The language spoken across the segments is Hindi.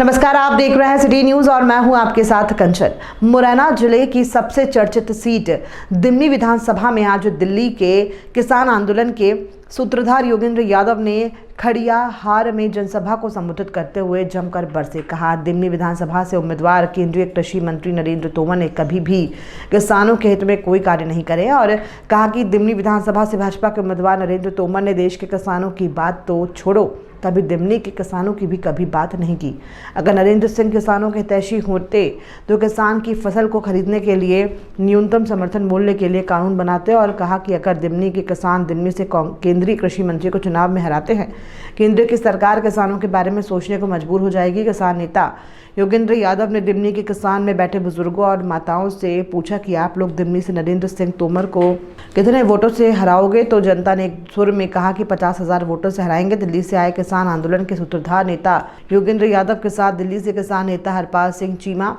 नमस्कार, आप देख रहे हैं सिटी न्यूज और मैं हूं आपके साथ कंचन। मुरैना जिले की सबसे चर्चित सीट दिमनी विधानसभा में आज दिल्ली के किसान आंदोलन के सूत्रधार योगेंद्र यादव ने खड़ियाहार में जनसभा को संबोधित करते हुए जमकर बरसे। कहा, दिमनी विधानसभा से उम्मीदवार केंद्रीय कृषि मंत्री नरेंद्र तोमर ने कभी भी किसानों के हित में कोई कार्य नहीं करे और कहा कि दिमनी विधानसभा से भाजपा के उम्मीदवार नरेंद्र तोमर ने देश के किसानों की बात तो छोड़ो, कभी दिमनी के किसानों की भी कभी बात नहीं की। अगर नरेंद्र सिंह किसानों के हितैषी होते तो किसान की फसल को खरीदने के लिए न्यूनतम समर्थन मूल्य के लिए कानून बनाते और कहा कि अगर दिमनी के किसान दिमनी से केंद्रीय कृषि मंत्री को चुनाव में हराते हैं, केंद्र की सरकार किसानों के बारे में सोचने को मजबूर हो जाएगी। किसान नेता योगेंद्र यादव ने दिमनी के किसान में बैठे बुजुर्गों और माताओं से पूछा कि आप लोग दिमनी से नरेंद्र सिंह तोमर को कितने वोटों से हराओगे, तो जनता ने एक सुर में कहा कि 50,000 वोटों से हराएंगे। दिल्ली से आए किसान आंदोलन के सूत्रधार नेता योगेंद्र यादव के साथ दिल्ली से किसान नेता हरपाल सिंह चीमा,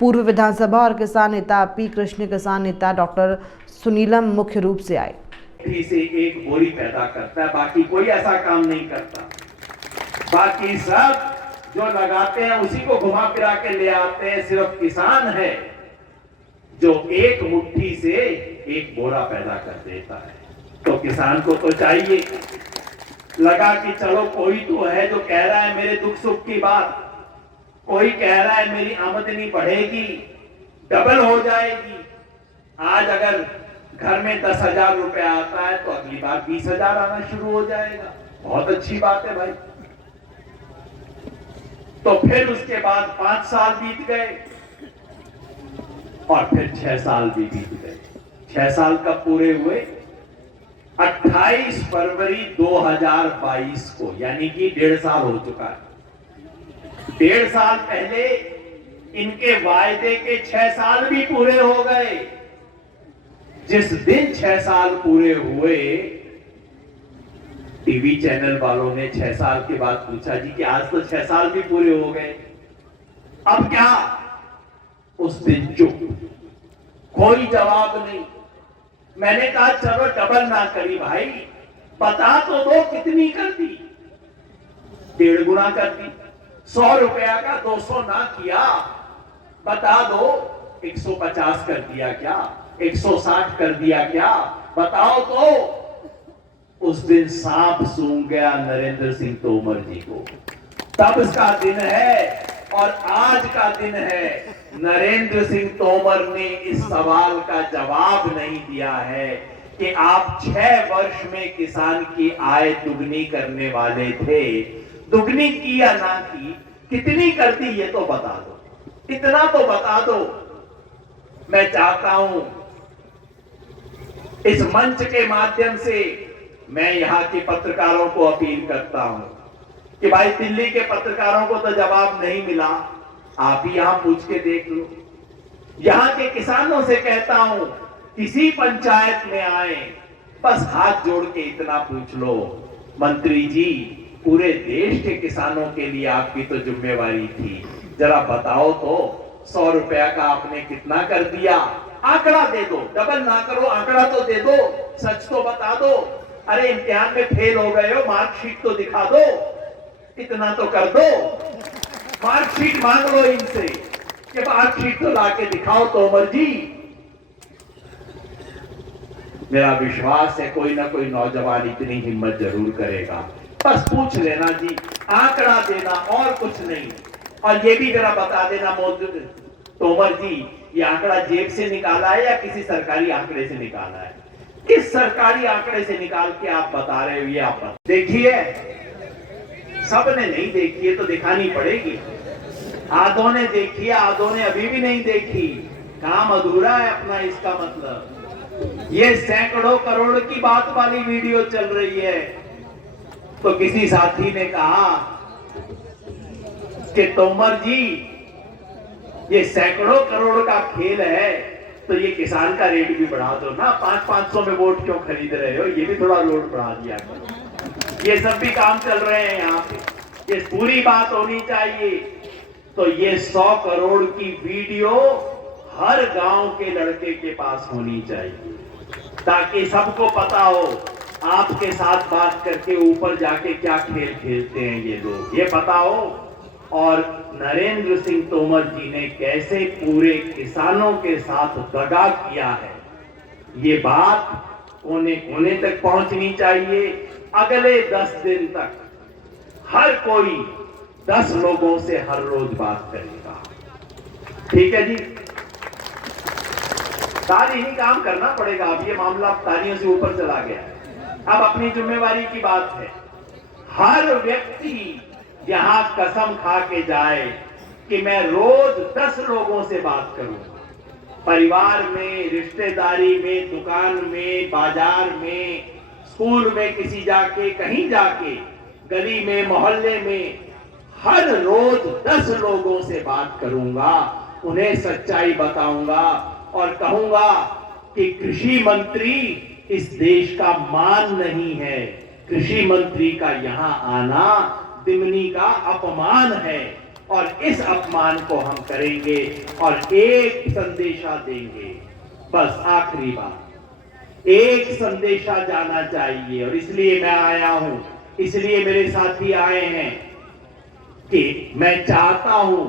पूर्व विधानसभा और किसान नेता पी कृष्ण, किसान नेता डॉक्टर सुनीलम मुख्य रूप से आए। से एक बोरी पैदा करता है, बाकी कोई ऐसा काम नहीं करता। बाकी सब जो लगाते हैं उसी को घुमा फिरा के ले आते हैं। सिर्फ किसान है जो एक मुट्ठी से एक बोरा पैदा कर देता है। तो किसान को तो चाहिए लगा कि चलो कोई तो है जो कह रहा है मेरे दुख सुख की बात, कोई कह रहा है मेरी आमदनी बढ़ेगी, डबल हो जाएगी। आज अगर घर में 10,000 रुपया आता है तो अगली बार 20,000 आना शुरू हो जाएगा। बहुत अच्छी बात है भाई। तो फिर उसके बाद 5 साल बीत गए और फिर 6 साल भी बीत गए। 6 साल कब पूरे हुए? 28 फरवरी 2022 को, यानी कि 1.5 साल हो चुका है। 1.5 साल पहले इनके वायदे के 6 साल भी पूरे हो गए। जिस दिन 6 साल पूरे हुए, टीवी चैनल वालों ने 6 साल के बाद पूछा जी कि आज तो 6 साल भी पूरे हो गए, अब क्या? उस दिन चुप, कोई जवाब नहीं। मैंने कहा चलो डबल ना करी भाई, बता तो दो कितनी कर दी। 1.5 गुना कर दी। 100 रुपया का 200 ना किया, बता दो 150 कर दिया क्या, 160 कर दिया क्या, बताओ तो। उस दिन सांप सूंघ गया नरेंद्र सिंह तोमर जी को। तब का दिन है और आज का दिन है। नरेंद्र सिंह तोमर ने इस सवाल का जवाब नहीं दिया है कि आप 6 वर्ष में किसान की आय दुगनी करने वाले थे। दुगनी की या ना की, कितनी कर दी ये तो बता दो, इतना तो बता दो। मैं चाहता हूं इस मंच के माध्यम से मैं यहां के पत्रकारों को अपील करता हूं कि भाई दिल्ली के पत्रकारों को तो जवाब नहीं मिला, आप ही यहां पूछ के देख लो। यहां के किसानों से कहता हूं किसी पंचायत में आए, बस हाथ जोड़ के इतना पूछ लो, मंत्री जी पूरे देश के किसानों के लिए आपकी तो जिम्मेवारी थी, जरा बताओ तो 100 रुपया का आपने कितना कर दिया? आंकड़ा दे दो, डबल ना करो, आंकड़ा तो दे दो, सच तो बता दो। अरे इम्तिहान में फेल हो गए हो, मार्कशीट तो दिखा दो, इतना तो कर दो। मार्कशीट मांग लो इनसे कि मार्कशीट तो लाके दिखाओ तोमर जी। मेरा विश्वास है कोई ना कोई नौजवान इतनी हिम्मत जरूर करेगा। बस पूछ लेना जी, आंकड़ा देना और कुछ नहीं। और ये भी जरा बता देना तोमर जी, ये आंकड़ा जेब से निकाला है या किसी सरकारी आंकड़े से निकाला है? किस सरकारी आंकड़े से निकाल के आप बता रहे हो? ये आप देखिए, सबने नहीं देखी है तो दिखानी पड़ेगी। आधों ने देखी है, आधों ने अभी भी नहीं देखी। काम अधूरा है अपना, इसका मतलब। ये सैकड़ों करोड़ की बात वाली वीडियो चल रही है। तो किसी साथी ने कहा कि तोमर जी ये सैकड़ों करोड़ का खेल है, तो ये किसान का रेट भी बढ़ा दो ना। 500 में वोट क्यों खरीद रहे हो? ये भी थोड़ा रोड बढ़ा दिया करो। ये सब भी काम चल रहे हैं यहाँ पे, ये पूरी बात होनी चाहिए। तो ये 100 करोड़ की वीडियो हर गांव के लड़के के पास होनी चाहिए, ताकि सबको पता हो आपके साथ बात करके ऊपर जाके क्या खेल खेलते हैं ये लोग, ये पता हो। और नरेंद्र सिंह तोमर जी ने कैसे पूरे किसानों के साथ दगा किया है, ये बात कोने कोने तक पहुंचनी चाहिए। अगले 10 दिन तक हर कोई 10 लोगों से हर रोज बात करेगा। ठीक है जी, ताली ही काम करना पड़ेगा। अब ये मामला तालियों से ऊपर चला गया है। अब अपनी जिम्मेवारी की बात है। हर व्यक्ति यहां कसम खा के जाए कि मैं रोज 10 लोगों से बात करूंगा, परिवार में, रिश्तेदारी में, दुकान में, बाजार में, स्कूल में, किसी जाके, कहीं जाके, गली में, मोहल्ले में, हर रोज 10 लोगों से बात करूंगा, उन्हें सच्चाई बताऊंगा और कहूंगा कि कृषि मंत्री इस देश का मान नहीं है, कृषि मंत्री का यहां आना दिमनी का अपमान है और इस अपमान को हम करेंगे और एक संदेशा देंगे। बस आखिरी बात, एक संदेशा जाना चाहिए और इसलिए मैं आया हूं, इसलिए मेरे साथी आए हैं कि मैं चाहता हूं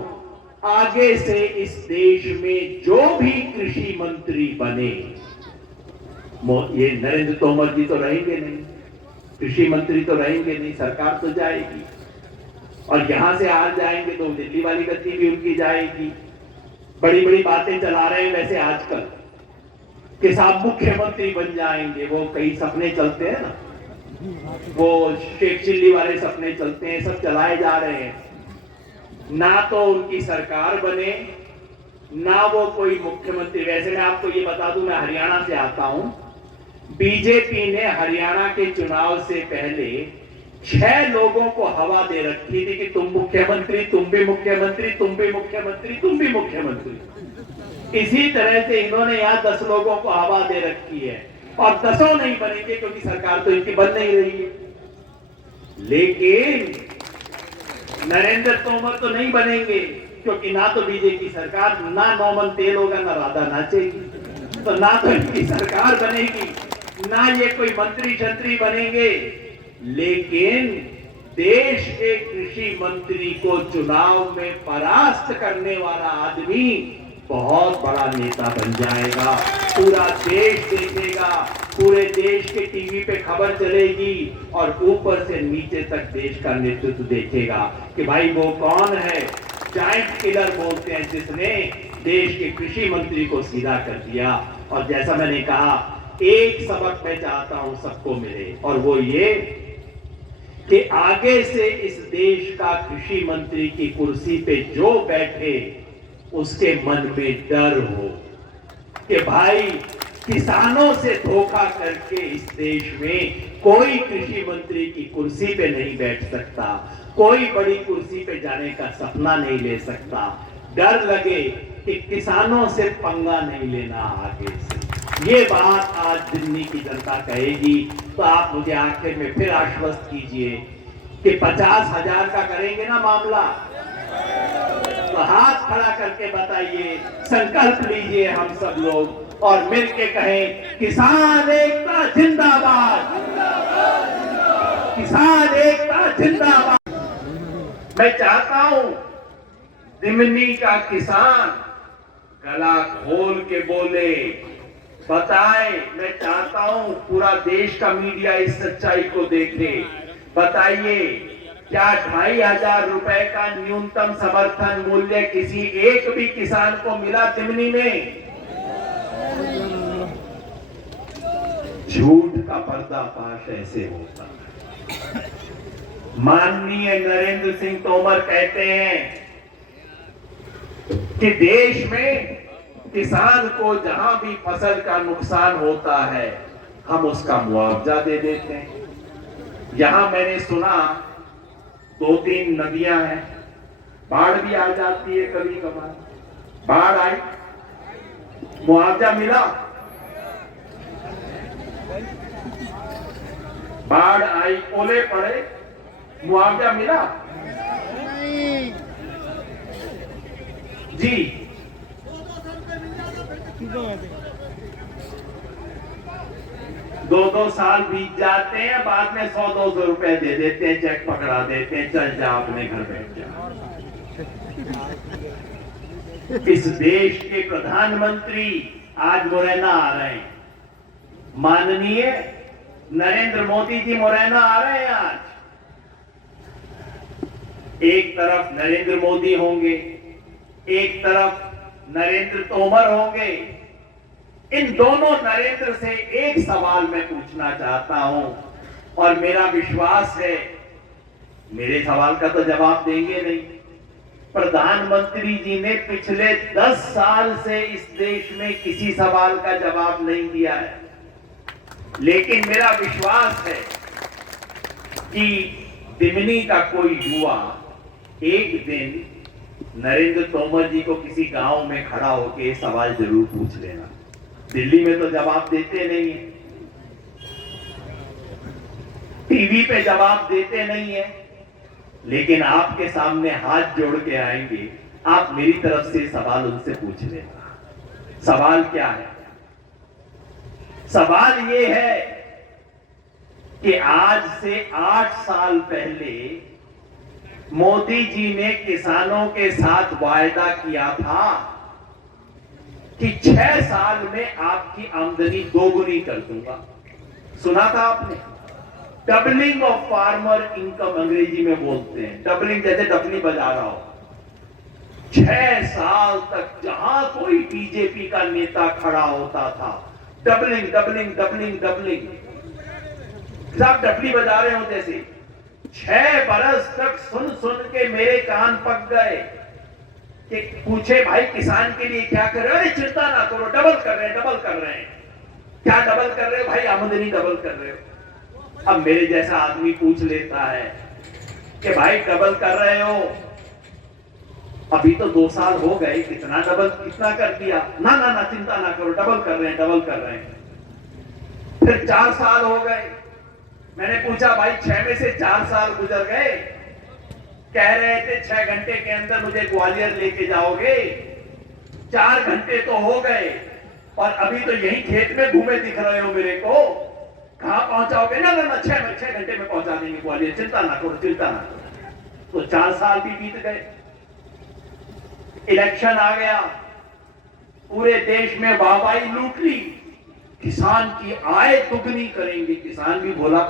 आगे से इस देश में जो भी कृषि मंत्री बने, ये नरेंद्र तोमर जी तो रहेंगे नहीं, कृषि मंत्री तो रहेंगे नहीं, सरकार तो जाएगी और यहां से आ जाएंगे तो दिल्ली वाली गति भी उनकी जाएगी। बड़ी बड़ी बातें चला रहे हैं वैसे आजकल कि साहब मुख्यमंत्री बन जाएंगे, वो कई सपने चलते हैं ना, वो शेख चिल्ली वाले सपने चलते हैं, सब चलाए जा रहे हैं। ना तो उनकी सरकार बने, ना वो कोई मुख्यमंत्री। वैसे मैं आपको ये बता दूं, मैं हरियाणा से आता हूं। बीजेपी ने हरियाणा के चुनाव से पहले 6 लोगों को हवा दे रखी थी कि तुम मुख्यमंत्री, तुम भी मुख्यमंत्री, तुम भी मुख्यमंत्री, तुम भी मुख्यमंत्री। इसी तरह से इन्होंने यहां 10 लोगों को हवा दे रखी है और 10 नहीं बनेंगे क्योंकि सरकार तो इनकी बन नहीं रही है। लेकिन नरेंद्र तोमर तो नहीं बनेंगे क्योंकि ना तो बीजेपी सरकार, ना नौमन तेल होगा, ना राधा नाचेगी, तो ना तो इनकी सरकार बनेगी, ना ये कोई मंत्री शंत्री बनेंगे। लेकिन देश के कृषि मंत्री को चुनाव में परास्त करने वाला आदमी बहुत बड़ा नेता बन जाएगा। पूरा देश देखेगा, पूरे देश के टीवी पे खबर चलेगी और ऊपर से नीचे तक देश का नेतृत्व देखेगा कि भाई वो कौन है। जायंट किलर बोलते हैं जिसने देश के कृषि मंत्री को सीधा कर दिया। और जैसा मैंने कहा, एक सबक मैं चाहता हूं सबको मिले और वो ये कि आगे से इस देश का कृषि मंत्री की कुर्सी पे जो बैठे उसके मन में डर हो कि भाई किसानों से धोखा करके इस देश में कोई कृषि मंत्री की कुर्सी पे नहीं बैठ सकता, कोई बड़ी कुर्सी पे जाने का सपना नहीं ले सकता। डर लगे कि किसानों से पंगा नहीं लेना आगे से। ये बात आज दिल्ली की जनता कहेगी तो आप मुझे आखिर में फिर आश्वस्त कीजिए कि 50,000 का करेंगे ना मामला, तो हाथ खड़ा करके बताइए, संकल्प लीजिए हम सब लोग और मिलके कहें किसान एकता जिंदाबाद, किसान एकता जिंदाबाद। मैं चाहता हूं दिमनी का किसान गला खोल के बोले, बताए। मैं चाहता हूं पूरा देश का मीडिया इस सच्चाई को देखे। बताइए, क्या 2,500 रुपए का न्यूनतम समर्थन मूल्य किसी एक भी किसान को मिला दिमनी में? झूठ का पर्दाफाश ऐसे होता है। माननीय नरेंद्र सिंह तोमर कहते हैं कि देश में किसान को जहां भी फसल का नुकसान होता है हम उसका मुआवजा दे देते हैं। यहां मैंने सुना 2-3 नदियां हैं, बाढ़ भी आ जाती है कभी कभार। बाढ़ आई, मुआवजा मिला? बाढ़ आई, ओले पड़े, मुआवजा मिला? जी, 2-2 साल बीत जाते हैं, बाद में 100-200 रुपए दे देते हैं, चेक पकड़ा देते हैं, चल जा अपने घर बैठ जा। इस देश के प्रधानमंत्री आज मुरैना आ रहे हैं। माननीय नरेंद्र मोदी जी मुरैना आ रहे हैं आज। एक तरफ नरेंद्र मोदी होंगे, एक तरफ नरेंद्र तोमर होंगे। इन दोनों नरेंद्र से एक सवाल मैं पूछना चाहता हूं और मेरा विश्वास है मेरे सवाल का तो जवाब देंगे नहीं। प्रधानमंत्री जी ने पिछले 10 साल से इस देश में किसी सवाल का जवाब नहीं दिया है, लेकिन मेरा विश्वास है कि दिमनी का कोई युवा एक दिन नरेंद्र तोमर जी को किसी गांव में खड़ा होकर सवाल जरूर पूछ लेना। दिल्ली में तो जवाब देते नहीं है, टीवी पे जवाब देते नहीं है, लेकिन आपके सामने हाथ जोड़ के आएंगे। आप मेरी तरफ से सवाल उनसे पूछ लेना। सवाल क्या है? सवाल ये है कि आज से 8 साल पहले मोदी जी ने किसानों के साथ वायदा किया था कि 6 साल में आपकी आमदनी दोगुनी कर दूंगा। सुना था आपने? डबलिंग ऑफ फार्मर इनकम अंग्रेजी में बोलते हैं। डबलिंग जैसे डबली बजा रहा हो। 6 साल तक जहां कोई बीजेपी का नेता खड़ा होता था, डबलिंग डबलिंग डबलिंग डबलिंग, सब डबली बजा रहे हो जैसे। 6 बरस तक सुन सुन के मेरे कान पक गए कि पूछे भाई किसान के लिए क्या कर रहे हो? अरे चिंता ना करो, डबल कर रहे हैं, डबल कर रहे हैं। क्या डबल कर रहे हो भाई? आमदनी डबल कर रहे हो। अब मेरे जैसा आदमी पूछ लेता है कि भाई डबल कर रहे हो, अभी तो 2 साल हो गए, कितना डबल कितना कर दिया? ना ना ना, चिंता ना करो, डबल कर रहे हैं, डबल कर रहे हैं। फिर 4 साल हो गए। मैंने पूछा भाई 6 में से 4 साल गुजर गए, कह रहे थे 6 घंटे के अंदर मुझे ग्वालियर लेके जाओगे। 4 घंटे तो हो गए और अभी तो यही खेत में घूमे दिख रहे हो मेरे को। कहां पहुंचाओगे? ना ना ना, 6 घंटे में पहुंचा देंगे ग्वालियर, चिंता ना करो, चिंता ना करो। तो 4 साल भी बीत गए। इलेक्शन आ गया, पूरे देश में वाहवाही लूट ली। किसान की आय दुगनी करेंगे। किसान भी बोला